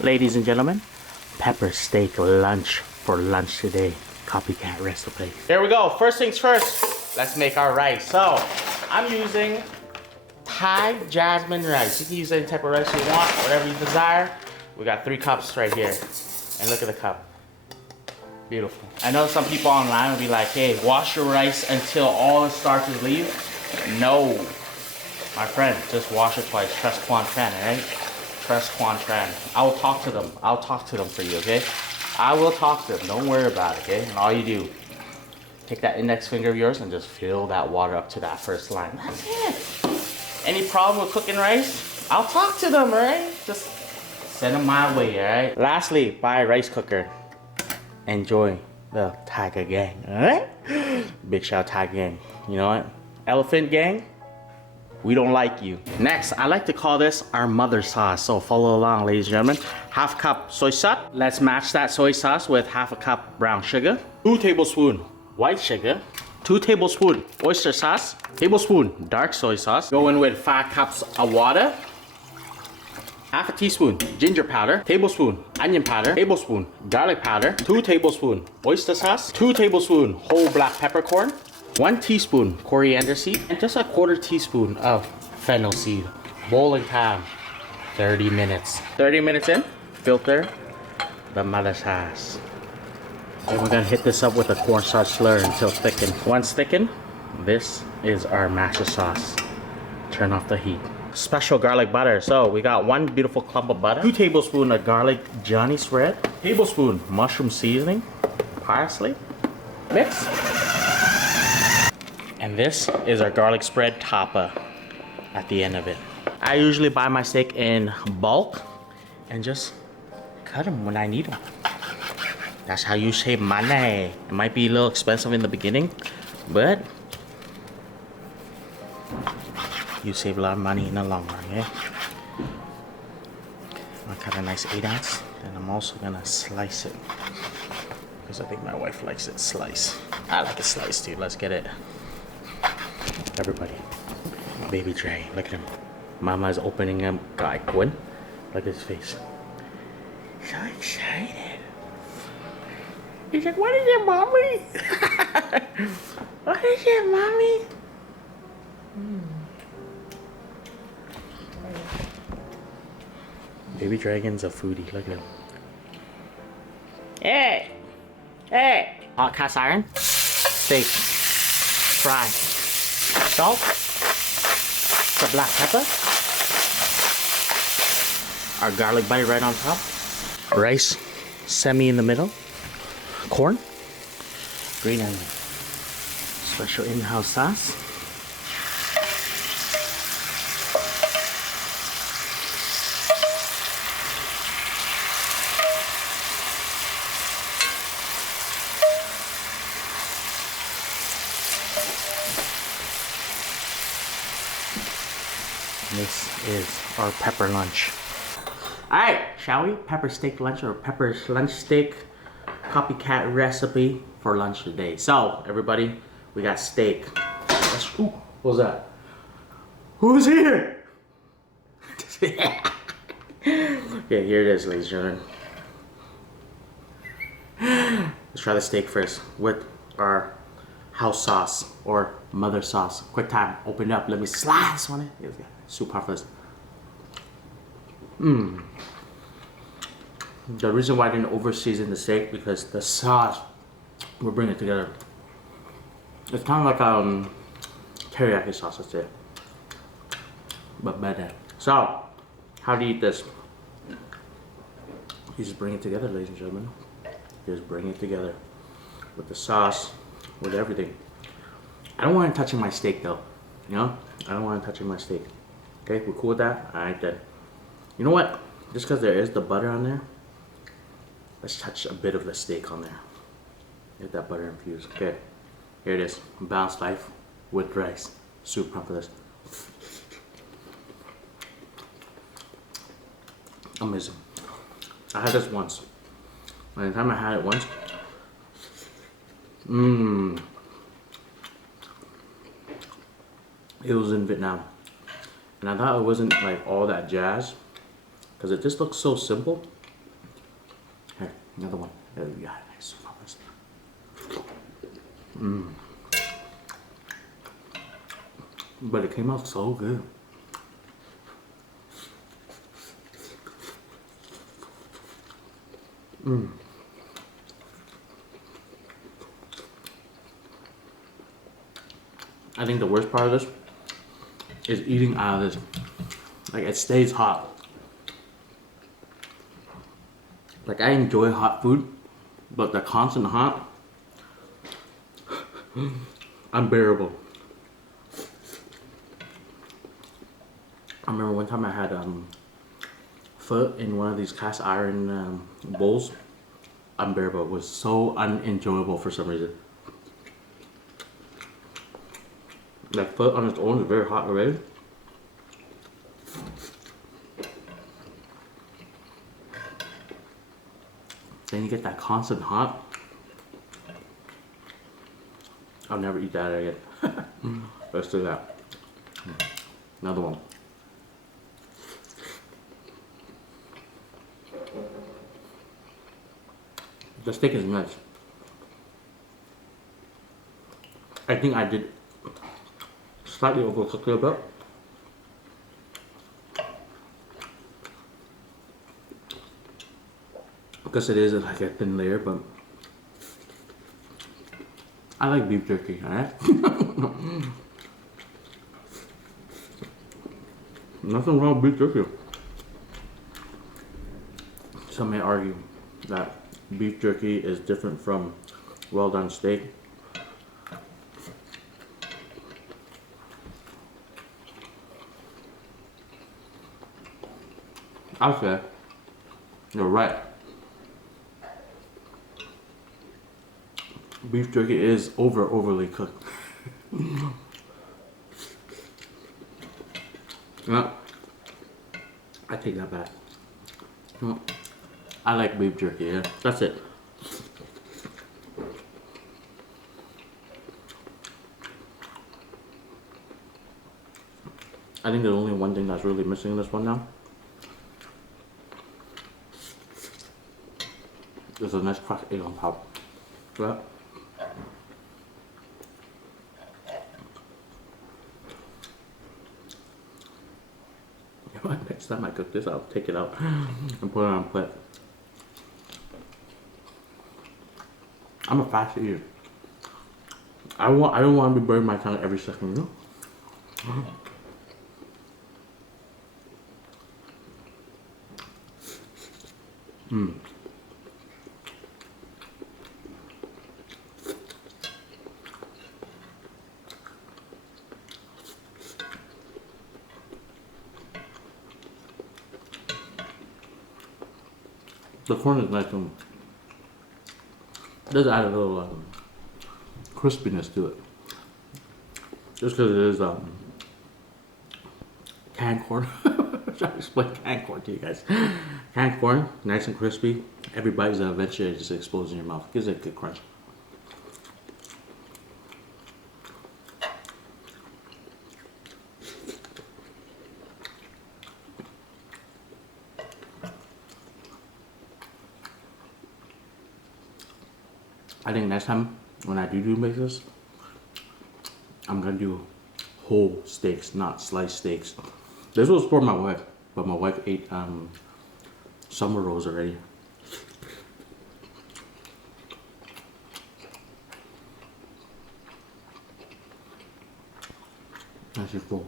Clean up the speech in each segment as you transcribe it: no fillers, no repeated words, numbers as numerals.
Ladies and gentlemen, pepper steak lunch for lunch today. Copycat recipe. Here we go. First things first, let's make our rice. So, I'm using Thai jasmine rice. You can use any type of rice you want, whatever you desire. We got 3 cups right here. And look at the cup. Beautiful. I know some people online will be like, hey, wash your rice until all the starches leave. No. My friend, just wash it twice. Trust Quang Tran, alright? Trust Quang Tran. I will talk to them. I'll talk to them for you, okay? I will talk to them. Don't worry about it, okay? And all you do, take that index finger of yours and just fill that water up to that first line. That's it. Any problem with cooking rice? I'll talk to them, alright? Just send them my way, alright? Lastly, buy a rice cooker. Enjoy the Tiger Gang, alright? Big shout out Tiger Gang. You know what? Elephant Gang, we don't like you. Next, I like to call this our mother sauce. So follow along, ladies and gentlemen. Half cup soy sauce. Let's match that soy sauce with half a cup brown sugar. 2 tablespoons white sugar. 2 tablespoons oyster sauce. Tablespoon dark soy sauce. Go in with 5 cups of water. Half a teaspoon ginger powder, tablespoon onion powder, tablespoon garlic powder, 2 tablespoons oyster sauce, 2 tablespoons whole black peppercorn, 1 teaspoon coriander seed, and just a 1/4 teaspoon of fennel seed. Boiling time, 30 minutes. 30 minutes in, filter the mother sauce. And we're gonna hit this up with a cornstarch slur until thickened. Once thickened, this is our master sauce. Turn off the heat. Special garlic butter. So we got 1 beautiful clump of butter, 2 tablespoons of garlic Johnny spread, tablespoon mushroom seasoning, parsley, mix. And this is our garlic spread topper at the end of it. I usually buy my steak in bulk and just cut them when I need them. That's how you save money. It might be a little expensive in the beginning, but you save a lot of money in the long run, okay? I cut a nice 8 ounce, and I'm also gonna slice it because I think my wife likes it sliced. I like it sliced too. Let's get it. Everybody, baby Dre, look at him. Mama's opening him. Guy, Quinn, look at his face. So excited. He's like, what is it, mommy? What is it, mommy? Baby Dragon's a foodie. Look at him. Hey! Hey! Hot cast iron. Steak. Fry. Salt. The black pepper. Our garlic butter right on top. Rice. Semi in the middle. Corn. Green onion. Special in-house sauce. This is our pepper lunch. Alright, shall we? Pepper steak lunch or pepper lunch steak copycat recipe for lunch today. So, everybody, we got steak. Ooh, what was that? Who's here? Okay, here it is, ladies and gentlemen. Let's try the steak first with our house sauce or mother sauce. Quick time, open it up, let me slice on it. Super hot for this. The reason why I didn't over season the steak because the sauce will bring it together. It's kind of like teriyaki sauce, that's it, but better. So, how do you eat this? You just bring it together, ladies and gentlemen. You just bring it together with the sauce, with everything. I don't want it touching my steak though, you know? I don't want it touching my steak. Okay, we're cool with that? Alright then. You know what? Just because there is the butter on there, let's touch a bit of the steak on there. Get that butter infused. Okay, here it is. Balanced life with rice. Super pumped for this. Amazing. I had this once. By the time I had it once, it was in Vietnam. And I thought it wasn't like all that jazz because it just looks so simple. Another one. There we go. Nice. But it came out so good. I think the worst part of this is eating out of this. Like, it stays hot. Like, I enjoy hot food, but the constant hot, unbearable. I remember one time I had pho in one of these cast iron bowls. Unbearable. It was so unenjoyable for some reason. That pho on its own is very hot already. Then you get that constant hot. I'll never eat that again. Let's do that. Another one. The steak is nice. I think I did slightly overcook it a bit. Because it is like a thin layer, but I like beef jerky, alright? Nothing wrong with beef jerky. Some may argue that beef jerky is different from well done steak. I'll say you're right. Beef jerky is overly cooked. No, I take that back. No, I like beef jerky, yeah. That's it. I think there's only one thing that's really missing in this one now. There's a nice cracked egg on top. Yeah. Next time I cook this, I'll take it out and put it on a plate. I'm a fast eater. I don't want to be burning my tongue every second, you know? The corn is nice and does add a little crispiness to it. Just because it is canned corn. I'm trying to explain canned corn to you guys. Canned corn, nice and crispy. Every bite is eventually just explodes in your mouth. Gives it a good crunch. I think next time when I do make this, I'm gonna do whole steaks, not sliced steaks. This was for my wife, but my wife ate summer rolls already. And she's full.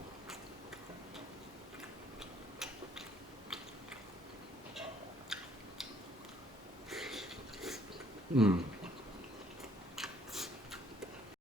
Mmm.